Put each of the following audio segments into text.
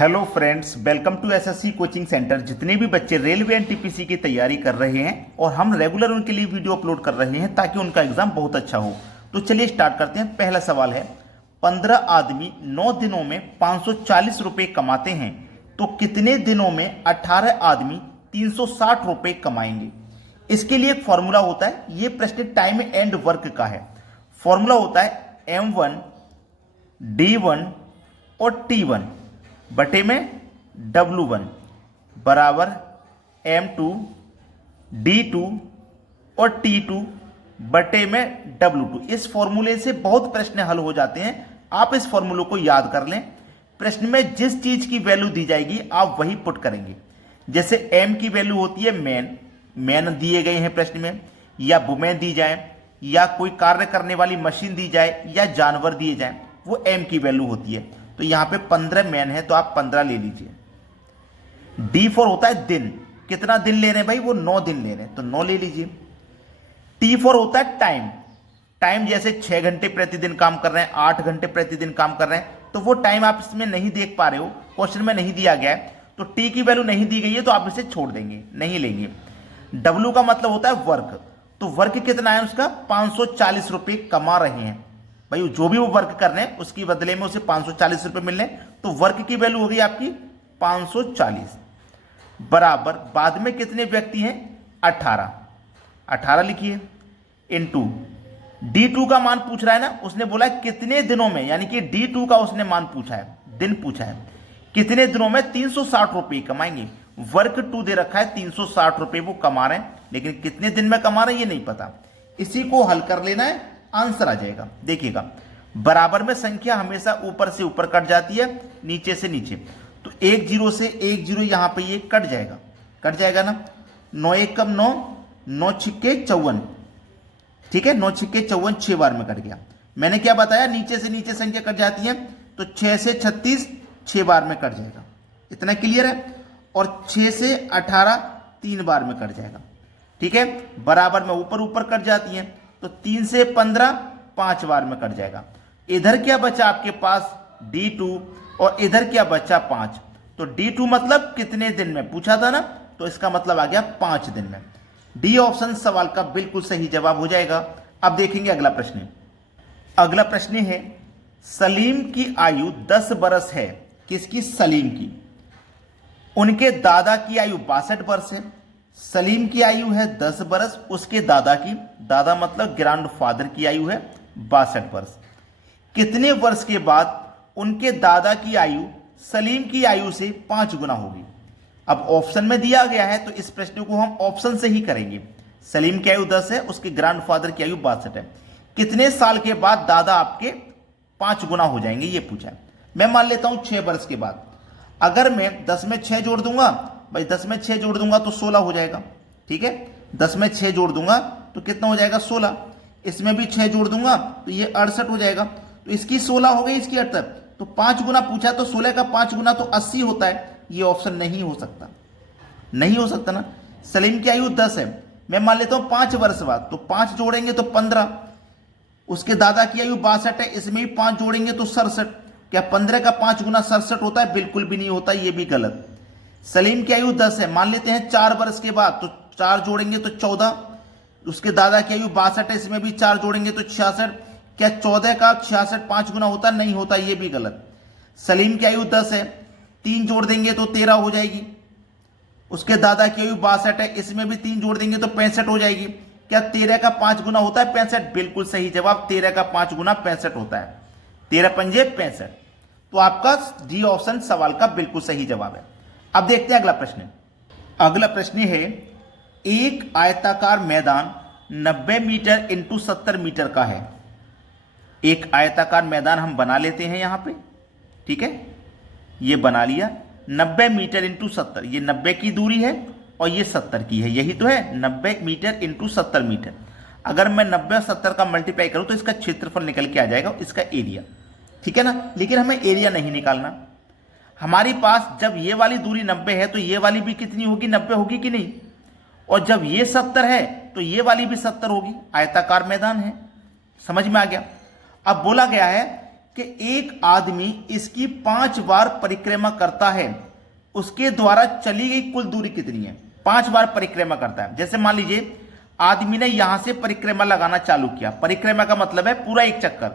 Hello friends, welcome to SSC coaching centre. जितने भी बच्चे रेलवे एनटीपीसी की तैयारी कर रहे हैं और हम रेगुलर उनके लिए वीडियो अपलोड कर रहे हैं ताकि उनका एग्जाम बहुत अच्छा हो। तो चलिए स्टार्ट करते हैं। पहला सवाल है, 15 आदमी 9 दिनों में 540 रुपये कमाते हैं तो कितने दिनों में 18 आदमी 360 रुपये कमाएंगे। इसके लिए एक फॉर्मूला होता है। ये प्रश्न टाइम एंड वर्क का है। फॉर्मूला होता है M1 D1 और T1 बटे में W1 बराबर M2 D2 और T2 बटे में W2। इस फॉर्मूले से बहुत प्रश्न हल हो जाते हैं। आप इस फॉर्मूले को याद कर लें। प्रश्न में जिस चीज की वैल्यू दी जाएगी आप वही पुट करेंगे। जैसे M की वैल्यू होती है मैन दिए गए हैं प्रश्न में, या वुमेन दी जाए, या कोई कार्य करने वाली मशीन दी जाए, या जानवर दिए जाए, वो M की वैल्यू होती है। तो यहां पे 15 मैन है तो आप 15 ले लीजिए। D4 होता है दिन, कितना दिन ले रहे हैं भाई, वो 9 दिन ले रहे हैं तो 9 ले लीजिए। T4 होता है टाइम, जैसे 6 घंटे प्रतिदिन काम कर रहे हैं, 8 घंटे प्रतिदिन काम कर रहे हैं, तो वो टाइम आप इसमें नहीं देख पा रहे हो, क्वेश्चन में नहीं दिया गया है, तो T की वैल्यू नहीं दी गई है तो आप इसे छोड़ देंगे, नहीं लेंगे। W का मतलब होता है वर्क, तो वर्क कितना है उसका, 540 रुपये कमा रहे हैं भाई। जो भी वो वर्क कर रहे हैं उसकी बदले में उसे 540 रुपये मिल रहे हैं, तो वर्क की वैल्यू होगी आपकी 540 बराबर, बाद में कितने व्यक्ति हैं, 18 लिखिए, इनटू D2 का मान पूछ रहा है ना, उसने बोला है कितने दिनों में, यानी कि D2 का उसने मान पूछा है, दिन पूछा है, कितने दिनों में 360 रुपये कमाएंगे। वर्क 2 दे रखा है, 360 रुपये वो कमा रहे हैं, लेकिन कितने दिन में कमा रहे हैं ये नहीं पता। इसी को हल कर लेना है, आंसर आ जाएगा। देखिएगा, बराबर में संख्या हमेशा ऊपर से ऊपर कट जाती है, नीचे से नीचे, तो 1 0 से 1 0 यहां पे ये कट जाएगा ना। 9 1 कम 9, 9 छिक्के 54, ठीक है, 9 छिक्के 54 6 बार में कट गया। मैंने क्या बताया, नीचे से नीचे संख्या कट जाती है, तो 6 से 36 6 बार में कट जाएगा, इतना क्लियर है। और 6 से 18 3 बार में कट जाएगा, ठीक है। बराबर में ऊपर ऊपर कट जाती है, तो 3 से 15 5 बार में कट जाएगा। इधर क्या बचा आपके पास, D2, और इधर क्या बचा 5, तो D2 मतलब कितने दिन में पूछा था ना, तो इसका मतलब आ गया 5 दिन में। डी ऑप्शन सवाल का बिल्कुल सही जवाब हो जाएगा। अब देखेंगे अगला प्रश्न। अगला प्रश्न है, सलीम की आयु 10 बरस है। किसकी, सलीम की। उनके दादा की आयु 62 वर्ष है। सलीम की आयु है 10 बरस, उसके दादा की, दादा मतलब ग्रैंडफादर की आयु है 62 वर्ष। कितने वर्ष के बाद उनके दादा की आयु सलीम की आयु से 5 गुना होगी। अब ऑप्शन में दिया गया है तो इस प्रश्न को हम ऑप्शन से ही करेंगे। सलीम की आयु 10 है, उसके ग्रैंडफादर की आयु 62 है। कितने साल के बाद दादा आपके 5 गुना हो जाएंगे ये पूछा है। मैं मान लेता हूं 6 वर्ष के बाद। अगर मैं 10 में 6 जोड़ दूंगा भाई, 10 में 6 जोड़ दूंगा तो 16 हो जाएगा, ठीक है। 10 में 6 जोड़ दूंगा तो कितना हो जाएगा, 16। इसमें भी 6 जोड़ दूंगा तो ये 68 हो जाएगा। तो इसकी 16 हो गई, इसकी 68, तो 5 गुना पूछा, तो 16 का 5 गुना तो 80 होता है। ये ऑप्शन नहीं हो सकता, नहीं हो सकता ना। सलीम की आयु 10 है, मैं मान लेता हूं 5 वर्ष बाद, तो 5 जोड़ेंगे तो 15। उसके दादा की आयु 62 है, इसमें भी 5 जोड़ेंगे तो 67। क्या 15 का 5 गुना 67 होता है, बिल्कुल भी नहीं होता, ये भी गलत। सलीम की आयु 10 है, मान लेते हैं 4 वर्ष के बाद, तो 4 जोड़ेंगे तो 14। उसके दादा की आयु 62 है, इसमें भी 4 जोड़ेंगे तो 66। क्या 14 का 66 5 गुना होता, नहीं होता, ये भी गलत। सलीम की आयु 10 है, 3 जोड़ देंगे तो 13 हो जाएगी। उसके दादा की आयु 62 है, इसमें भी 3 जोड़ देंगे तो 65 हो जाएगी। क्या 13 का 5 गुना होता है 65, बिल्कुल सही जवाब, 13 का 5 गुना 65 होता है। 13 पंजे 65, तो आपका डी ऑप्शन सवाल का बिल्कुल सही जवाब है। अब देखते हैं अगला प्रश्न। अगला प्रश्न है, एक आयताकार मैदान 90 मीटर इंटू 70 मीटर का है। एक आयताकार मैदान हम बना लेते हैं यहां पे, ठीक है, ये बना लिया। 90 मीटर इंटू 70, ये 90 की दूरी है और ये 70 की है, यही तो है, 90 मीटर इंटू 70 मीटर। अगर मैं 90 और 70 का मल्टीप्लाई करूं तो इसका क्षेत्रफल निकल के आ जाएगा, इसका एरिया, ठीक है ना। लेकिन हमें एरिया नहीं निकालना। हमारे पास जब ये वाली दूरी 90 है तो ये वाली भी कितनी होगी, 90 होगी कि नहीं। और जब ये 70 है तो ये वाली भी 70 होगी। आयताकार मैदान है, समझ में आ गया। अब बोला गया है कि एक आदमी इसकी 5 बार परिक्रमा करता है, उसके द्वारा चली गई कुल दूरी कितनी है? 5 बार परिक्रमा करता है। जैसे मान लीजिए आदमी ने यहां से परिक्रमा लगाना चालू किया। परिक्रमा का मतलब है पूरा एक चक्कर।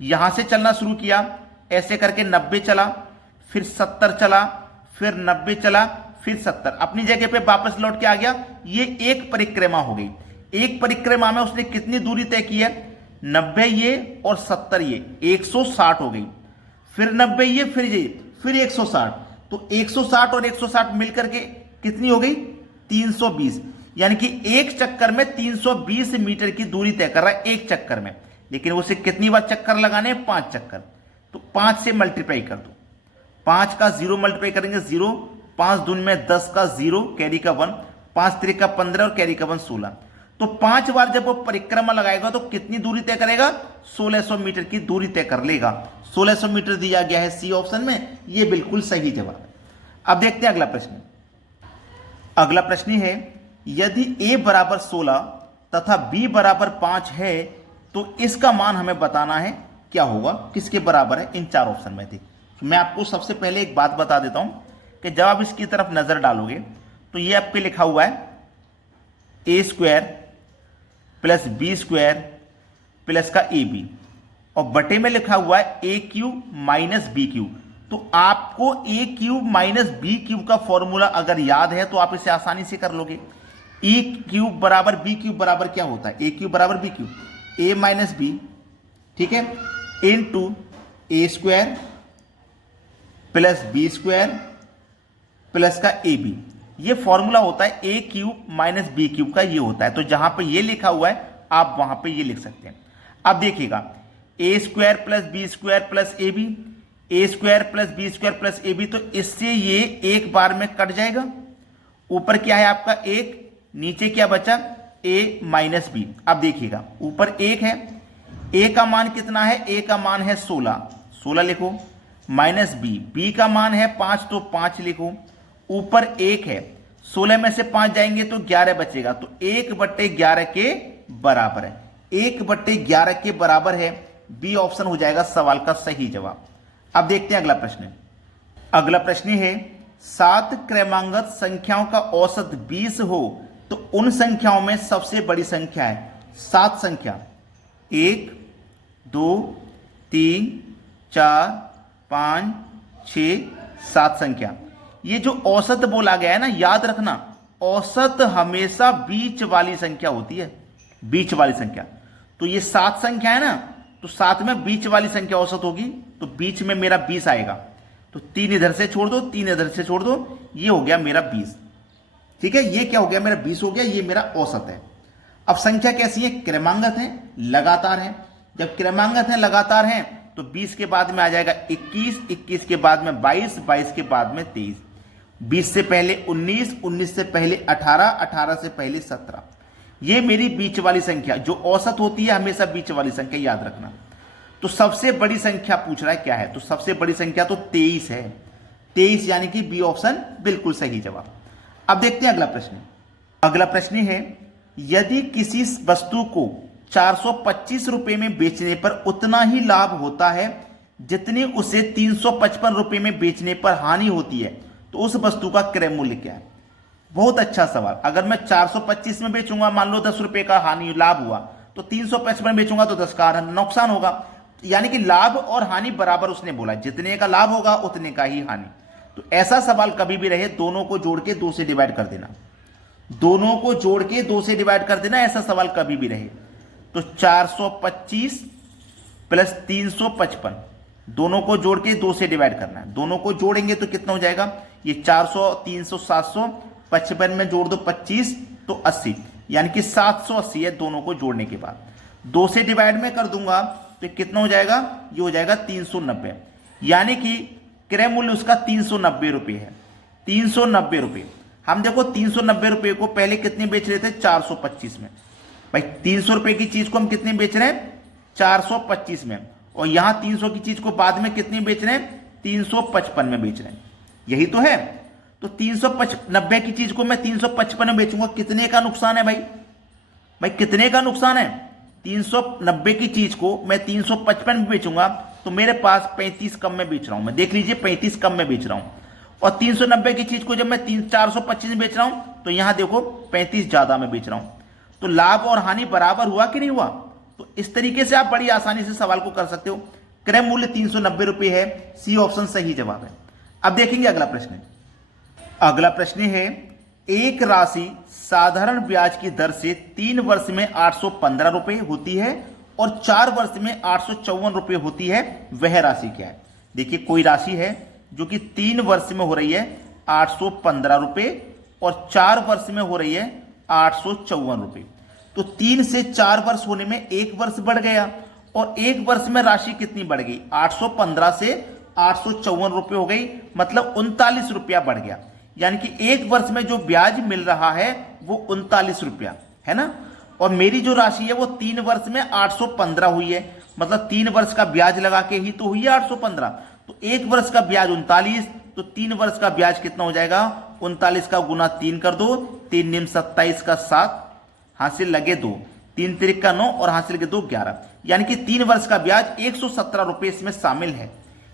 यहां से चलना शुरू किया, ऐसे करके 90 चला, फिर 70 चला, फिर 90 चला, फिर 70, अपनी जगह पे वापस लौट के आ गया। ये एक परिक्रमा हो गई। एक परिक्रमा में उसने कितनी दूरी तय की है? 90 ये और 70 ये, 160 हो गई। फिर 90 ये, फिर 160, तो 160 और 160 मिलकर के कितनी हो गई? 320। यानी कि एक चक्कर में 320 मीटर की दूरी तय कर रहा है एक चक्कर में। लेकिन उसे कितनी बार चक्कर लगाने हैं? 5 चक्कर। तो 5 से मल्टीप्लाई कर दो, 5 का 0 मल्टीप्लाई करेंगे 0, 5 दून में 10 का 0, कैरी का 1, 5 3 का 15 और कैरी का 1 16। तो 5 बार जब वो परिक्रमा लगाएगा तो कितनी दूरी तय करेगा? 1600 मीटर की दूरी तय कर लेगा। 1600 मीटर दिया गया है सी ऑप्शन में, ये बिल्कुल सही जवाब है। अब देखते हैं अगला प्रश्न। अगला प्रश्न है, यदि a बराबर 16 तथा b बराबर 5 है तो इसका मान हमें बताना है, क्या होगा, किसके बराबर है? इन 4 ऑप्शन में थी। मैं आपको सबसे पहले एक बात बता देता हूं कि जब आप इसकी तरफ नजर डालोगे तो ये आपके लिखा हुआ है a² प्लस b² प्लस का ab, और बटे में लिखा हुआ है a³ माइनस b³। तो आपको a³ माइनस b³ का फॉर्मूला अगर याद है तो आप इसे आसानी से कर लोगे। a³ बराबर b³ बराबर क्या होता है? a³ बराबर b³, a माइनस b, ठीक है, into a² plus b² plus का ab। ये फॉर्मूला होता है a³ माइनस b³ का, ये होता है। तो जहां पे ये लिखा हुआ है आप वहां पे ये लिख सकते हैं। अब देखिएगा a² plus b² plus ab, a² plus b² plus ab, तो इससे ये एक बार में कट जाएगा। ऊपर क्या है आपका 1, नीचे क्या बचा? a minus b। अब देखिएगा ऊपर 1 है, a का मान कितना है? a का मान है 16, 16 लिखो, माइनस b का मान है 5, तो 5 लिखो। ऊपर 1 है, 16 में से 5 जाएंगे तो 11 बचेगा, तो 1/11 के बराबर है। 1/11 के बराबर है, बी ऑप्शन हो जाएगा सवाल का सही जवाब। अब देखते हैं अगला प्रश्न। अगला प्रश्न है, 7 क्रमांगत संख्याओं का औसत 20 हो तो उन संख्याओं में सबसे बड़ी संख्या है। 7 संख्या, 1 2 3 4 5 6 7 संख्या। ये जो औसत बोला गया है ना, याद रखना औसत हमेशा बीच वाली संख्या होती है, बीच वाली संख्या। तो ये 7 संख्या है ना, तो 7 में बीच वाली संख्या औसत होगी, तो बीच में मेरा 20 आएगा। तो 3 इधर से छोड़ दो, 3 इधर से छोड़ दो, ये हो गया मेरा 20, ठीक है। ये क्या हो गया? मेरा 20 हो गया, ये मेरा औसत है। अब संख्या कैसी है? क्रमांगत है, लगातार है। जब क्रमांगत है, लगातार है, तो 20 के बाद में आ जाएगा 21, 21 के बाद में 22, 22 के बाद में 23, 20 से पहले 19, 19 से पहले 18, 18 से पहले 17। ये मेरी बीच वाली संख्या, जो औसत होती है हमेशा बीच वाली संख्या, याद रखना। तो सबसे बड़ी संख्या पूछ रहा है क्या है, तो सबसे बड़ी संख्या तो 23 है। 23 यानी कि बी ऑप्शन बिल्कुल सही जवाब। अब देखते हैं अगला प्रश्न। अगला प्रश्न है, यदि किसी वस्तु को 425 रुपए में बेचने पर उतना ही लाभ होता है जितनी उसे 355 रुपए में बेचने पर हानि होती है, तो उस वस्तु का क्रय मूल्य क्या है? बहुत अच्छा सवाल। अगर मैं 425 में बेचूंगा, मान लो 10 रुपए का हानि लाभ हुआ, तो 355 में बेचूंगा तो 10 का नुकसान होगा। यानी कि लाभ और हानि बराबर उसने बोला, जितने का लाभ होगा उतने का ही हानि। तो ऐसा सवाल कभी भी रहे, दोनों को जोड़ के 2 से डिवाइड कर देना, दोनों को जोड़ के 2 से डिवाइड कर देना, ऐसा सवाल कभी भी रहे। तो 425 प्लस 355, दोनों को जोड़ के 2 से डिवाइड करना है। दोनों को जोड़ेंगे तो कितना हो जाएगा? ये 400, 300, 700, 55 में जोड़ दो 25, तो 80, यानी कि 780 है दोनों को जोड़ने के बाद। 2 से डिवाइड में कर दूंगा तो कितना हो जाएगा? ये हो जाएगा 390, यानी कि क्रय मूल्य उसका 390 रुपये है। 390 रुपये। हम देखो 390 रुपये को पहले कितने बेच रहे थे? 425 में। भाई 300 रुपये की चीज को हम कितने बेच रहे हैं? 425 में। और यहां 300 की चीज को बाद में कितने बेच रहे हैं? 355 में बेच रहे हैं, यही तो है। तो 390 की चीज को मैं 355 में बेचूंगा, कितने का नुकसान है भाई? भाई कितने का नुकसान है? 390 की चीज को मैं 355 में बेचूंगा तो मेरे पास 35 कम में बेच रहा हूं मैं, देख लीजिए 35 कम में बेच रहा हूं। और 390 की चीज को जब मैं 425 में बेच रहा हूं तो यहां देखो 35 ज्यादा में बेच रहा हूं। तो लाभ और हानि बराबर हुआ कि नहीं हुआ? तो इस तरीके से आप बड़ी आसानी से सवाल को कर सकते हो। क्रय मूल्य 390 रुपए है, सी ऑप्शन सही जवाब है। अब देखेंगे अगला प्रश्न। अगला प्रश्न है, एक राशि साधारण ब्याज की दर से 3 वर्ष में 815 रुपए होती है और 4 वर्ष में 854 रुपए होती है, वह राशि क्या है? देखिए कोई राशि है जो कि 3 वर्ष में हो रही है 815 रुपए और 4 वर्ष में हो रही है 854 रुपए। तो 3 से 4 वर्ष होने में 1 वर्ष बढ़ गया और 1 वर्ष में राशि कितनी बढ़ गई? 815 से 854 रुपए हो गई, मतलब 39 रुपया बढ़ गया। यानी कि 1 वर्ष में जो ब्याज मिल रहा है वो 39 रुपया है ना। और मेरी जो राशि है वो 3 वर्ष में 815 हुई है, मतलब 3 वर्ष का ब्याज लगा के ही तो हुई है 815। तो 1 वर्ष का ब्याज 39, तो 3 वर्ष का ब्याज कितना हो जाएगा? 39 का गुना 3 कर दो, 3 निम 27 का 7, हासिल लगे 2, 3 तिरिक का 9 और हासिल के 2 11। यानी कि 3 वर्ष का ब्याज 117 रुपए इसमें शामिल है,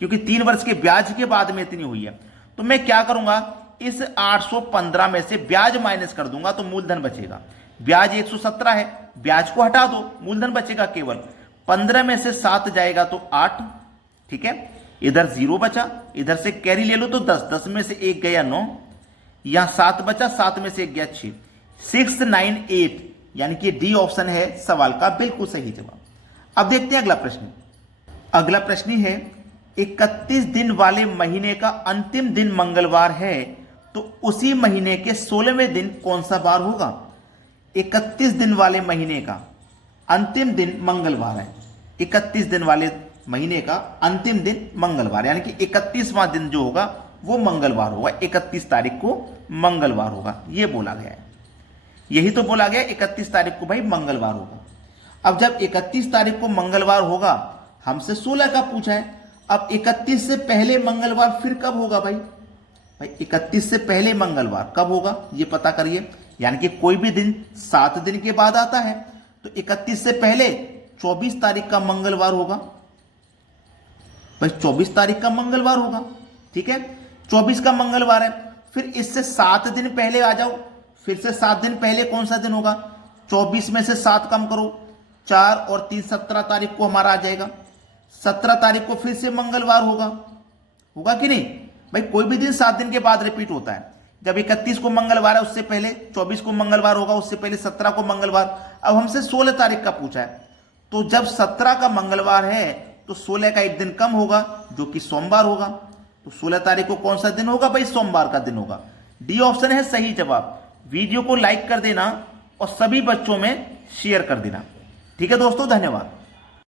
क्योंकि 3 वर्ष के ब्याज के बाद में इतनी हुई है। तो मैं क्या करूंगा, इस 815 में से ब्याज माइनस कर दूंगा तो मूलधन बचेगा। ब्याज 117 है, ब्याज को हटा दो, मूलधन बचेगा केवल 15 में से 7 जाएगा तो 8, ठीक है। इधर 0 बचा, इधर से कैरी ले लो तो 10, 10 में से 1 गया 9, यहां 7 बचा, 7 में से 1 गया 6, 6 9 8, यानी कि डी ऑप्शन है सवाल का बिल्कुल सही जवाब। अब देखते हैं अगला प्रश्न। अगला प्रश्न है, 31 दिन वाले महीने का अंतिम दिन मंगलवार है तो उसी महीने के 16वें दिन कौन सा बार होगा? 31 दिन वाले महीने का अंतिम दिन मंगलवार है, 31 दिन वाले महीने का अंतिम दिन मंगलवार, यानी कि 31वां दिन जो होगा वो मंगलवार होगा, 31 तारीख को मंगलवार होगा, ये बोला गया है। यही तो बोला गया 31 तारीख को भाई मंगलवार होगा। अब जब 31 तारीख को मंगलवार होगा, हमसे 16 का पूछा है, अब 31 से पहले मंगलवार फिर कब होगा भाई? 31 से पहले मंगलवार कब होगा ये पता करिए। यानी कि कोई भी दिन 7 दिन के बाद आता है, तो 31 से पहले 24 तारीख का मंगलवार होगा भाई, 24 तारीख का मंगलवार होगा, ठीक है। 24 का मंगलवार है, फिर इससे 7 दिन पहले आ जाओ, फिर से 7 दिन पहले कौन सा दिन होगा? 24 में से 7 कम करो, 4 और 3 17 तारीख को हमारा आ जाएगा। 17 तारीख को फिर से मंगलवार होगा, होगा कि नहीं भाई? कोई भी दिन 7 दिन के बाद रिपीट होता है। जब 31 को मंगलवार है उससे पहले 24 को मंगलवार होगा, उससे पहले 17 को मंगलवार। अब हमसे 16 तारीख का पूछा है, तो जब 17 का मंगलवार है तो 16 का एक दिन कम होगा जो कि सोमवार होगा। तो 16 तारीख को कौन सा दिन होगा भाई? सोमवार का दिन होगा। डी ऑप्शन है सही जवाब। वीडियो को लाइक कर देना और सभी बच्चों में शेयर कर देना, ठीक है दोस्तों, धन्यवाद।